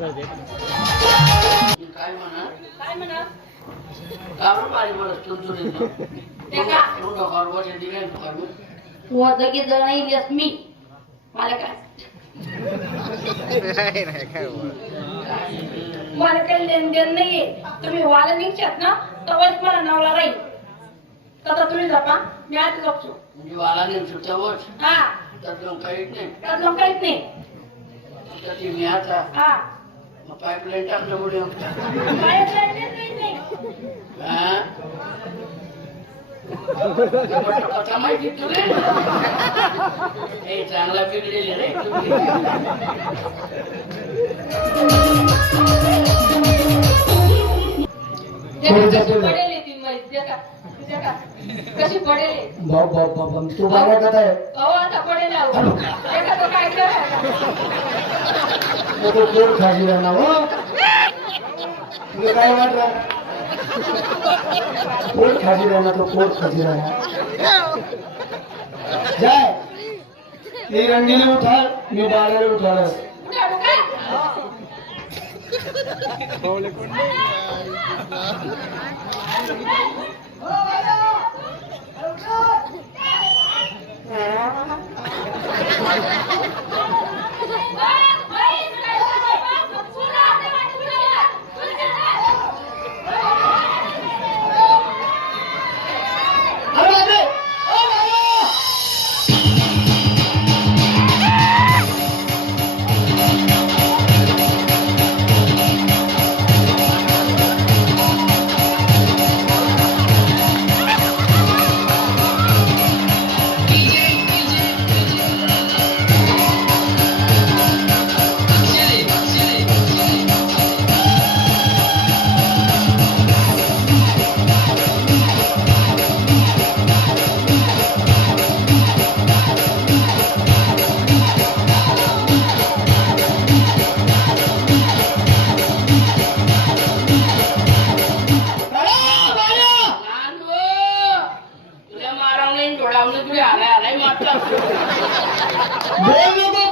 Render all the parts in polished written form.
काय म्हणा काय म्हणा गावर पाणी बरस तुमचं ते का रोड हॉर्बर येते काय दुकान वरद की जण इलियस मी मला काय मला काही लेनदेन नाहीये तुम्ही वाला निघशात ना तवाच मला नावला राहील तसा तुम्ही जपा मी आता जपतो म्हणजे वाला नाही सुटवच हा त्यात काहीच नाही त्यातलं काहीच नाही त्याची मी आता हा मग पाईपलाईन टाकलं पुढे कथा माहिती तुले हे चांगला बिघडेल रे कशी पडेल तू बघा कथा आहे आता पडेल काय तो पोट खाजी राहणार हो तुला काय वाटलं पोट खाजी राहणार तो पोट खाजी राहणार जाय ती रंगीला उठाल मी बाळाला उठाल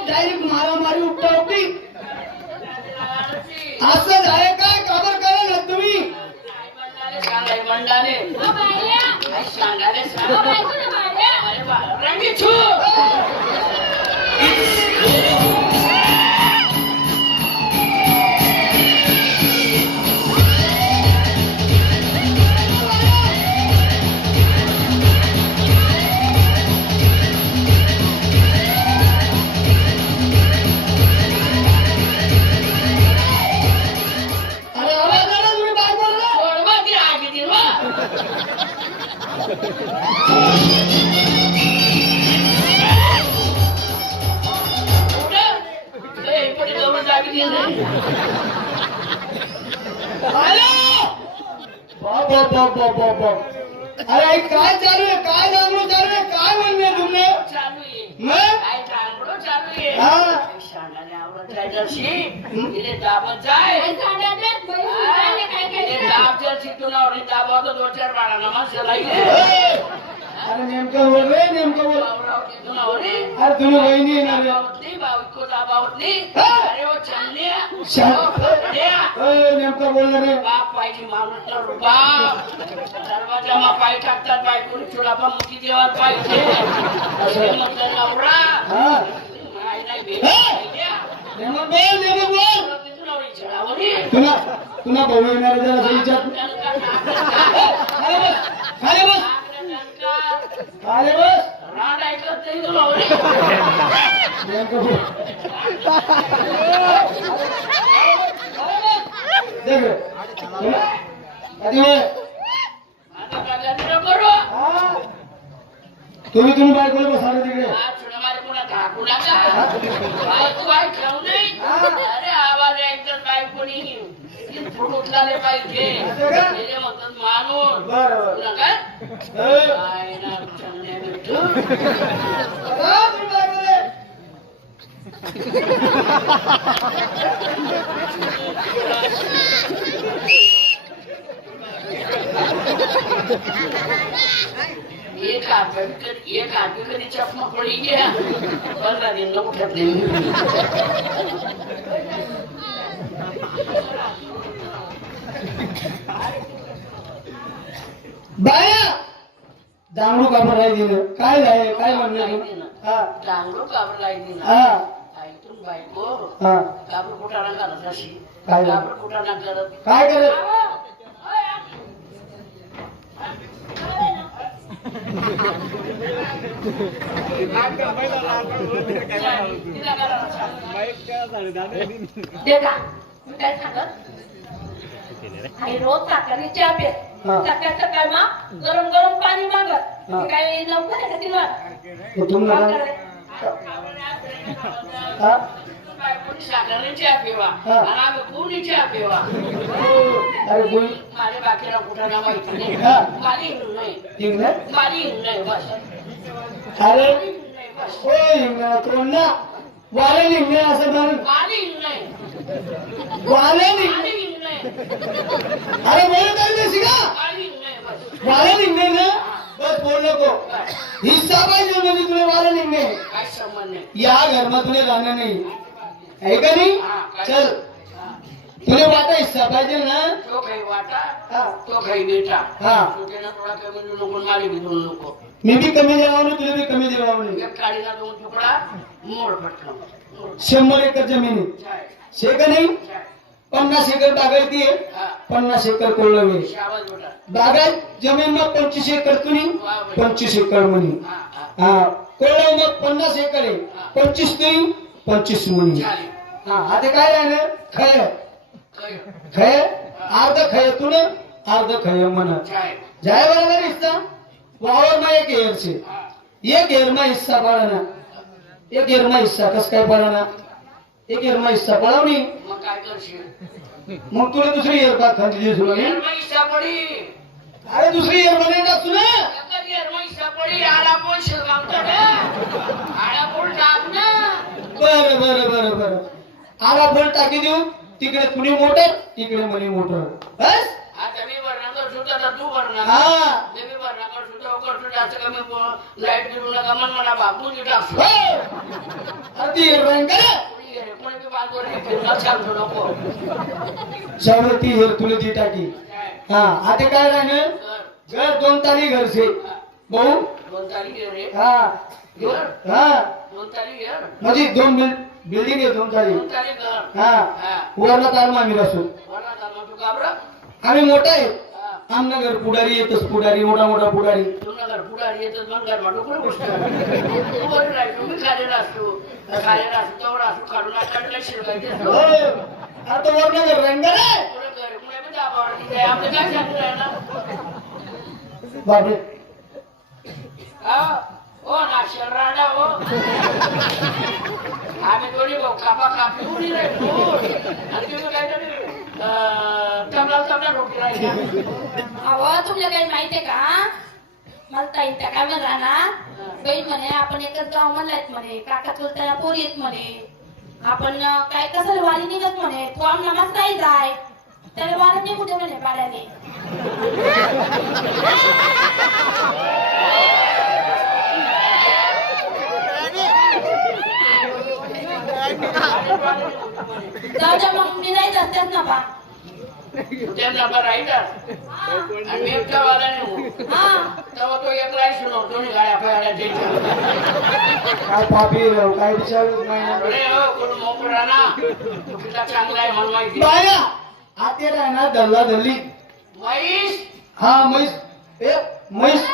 डायरेक्ट मारामारी उपटा असं झालं काय काबर करा ना तुम्ही अरे काय चालू आहे काय जांभळू चालू आहे काय म्हणणे तुमने चालू आहे काय चांगलं चालू आहे शांडाने आवडत जायची दाबत जाय दाब जर शिकून आवडी दाबावतो दोन चार बाळांना माणसं अरे नेमकं बोल रे नेमकं बोल अरे तुम्ही वहिनी येणार भाऊ दाबावत नाही अरे वो चलण्या नेमकं बोलणार रे बाप पाहिजे माणूस तर बाप दरवाजा मा पाय टाकतात बायकोनी चुडापा मुठी देवात पाहिजे म्हटलं नवरा नाही नेमकं बोल नेमकं बोल तुला तुला भाऊ येणार जरा विचार खाली बस खाली बस राड ऐकत नाही तुला नेमकं बोल देख रे आधी होय आता काय करू तुम्ही बायकोला बसा तिकडे मारे पुन्हा ठाकू नका तू काय ठेवू नाही अरे आवाज ऐकत बायकोनी फुटूटला पाहिजे म्हणतात माणूस तुला काय एक आदमी कधी चष्मा पडी गया 15 दिन उठत नाही बाया दांगडू कापड नाही दिलं काय झालं काय म्हणलं हा चांगलं कापड लाईन ना हा ऐकून बायको हा कापड कुठाना घालत अशी काय झालं? कापड कुठाना करत काय करत देखा मी काय सांगत आई रोज साखरची चहा पेत हा. सकाळ सकाळ मा गरम गरम पाणी मागत हा. काय लवकर आहे का तिला हे तुम्हाला हा बायकोनी साखरेने चहा पिवा हा. आणि आम्ही कोणी चहा पिवा अरे बोल माझ्या बाकीला कुठाना माहिती नाही हा. माली हिंड नाही इंग्लंड माली हिंड नाही बस अरे माली हिंड नाही बस ओ इंग्लंड कोण ना वाले निघणे असं म्हणून माली हिंड नाही वाले निघणे माली हिंड नाही अरे बोल काय नाही का माली हिंड नाही बस वाले निघणे ना बस बोल नको बस. हिस्सा पाहिजे म्हणजे तुला वाले निघणे काय संबंध नाही या घरमा तुला राहणं नाही आहे का नाही चल तुला वाटा हिस्सा पाहिजे ना तो काही वाटा हा. तो काही बेटा हा. तो त्याला थोडा कमी देऊ नको माली बी देऊ नको मी बी कमी देवावं तुला बी कमी देवावं नाही एक काळीला दोन तुकडा मोड पटकन 100 एकर जमिनी चाय शे का नाही चाय 50 एकर बागायती आहे हा 50 एकर कोळवे शाबास बेटा बागायत जमीन मग 25 एकर तुनी 25 एकर म्हणी हा हा हा कोळव मग 50 एकर आहे 25 तुनी 25 म्हणी चालेल हा आता काय राहिलं खय काय खय अर्ध खय तुन अर्ध खय म्हण चाय जाय बरोबर हिस्सा वावर मा एक हेर छे हा एक हेर मा हिस्सा पडाना एक हेर मा हिस्सा कस काय पडाना एक हेर मा हिस्सा पडावणी मग काय करशील मग तुला दुसरी हेर का खाली दिसू लागली एरमाई सापडी अरे दुसरी हेर बने ना तुला एकच एरमाई सापडी आला पण शिरगावतो रे आला पण टाक ना बरं बरं बरं बरं आला बोल टाकी देऊ तिकडे कुणी मोटर इकडे म्हणी मोटर बस आता मी वर्णाकर सुद्धा तर तू वर्णा हा मी वर्णाकर सुद्धा करतो जास्त कमी लाईट गिरू नका मन मला बापून हो. टाकतो अरे ती हेर बन का कोणी बी बाजूवर हे फिरणार सांगतो नको शावरे ती हेर तुला ती टाकी हा आता काय राहिलं घर घर 2 ताली घर से भाऊ दोन तारी घे रे हा घर हा दोन तारी घर म्हणजे 2 बिल्डिंग आहे 2 ताली दोन तारी घर हा हा वरला ताल मामी असो वरना चालला तू घाबरा आम्ही मोठा आहे हा आमना घर पुढारी येतच पुढारी मोठा मोठा पुढारी तुमना घर पुढारी येतच मग घर म्हणून कुठे गोष्ट तू वर राहतो मी खालेला असतो तेवढा असतो काढून काढला शिरकायचे हो. आता वरना घर रंगा रे पुढे घर पुढे पण दाबावरती काय आपलं काय सांगतो राहिला बापरे हा हो नाशिक राडा हो आम्ही दोन्ही भाऊ कापा कापी उडी राहिलो आणि तुम्ही काहीतरी तबला रोटी राहिल्या अहो तुला काही माहितीये का मला ताई त्या काय म्हणला ना बहीण म्हणे आपण एकच गाव म्हणलायत म्हणे काका चुलत्याला पोरी येत म्हणे आपण काय कसं वारी निघत म्हणे तू आमना मस्त नाही जाय त्याला वारी निघू दे म्हणे पाड्याने जाऊ द्या मग मी नाही जास्त ना बा त्यांना बरं राहिला आणि मी एकटा वाला नाही हा तेव्हा तो एकला सुनो दोन्ही गाड्या पायाला काय पापी राव काय विचारच नाही अरे हो कोण मोकळा ना तो किती चांगला आहे मला माहिती बाया आते राहणार दल्ला दल्ली म्हैस हा म्हैस ए म्हैस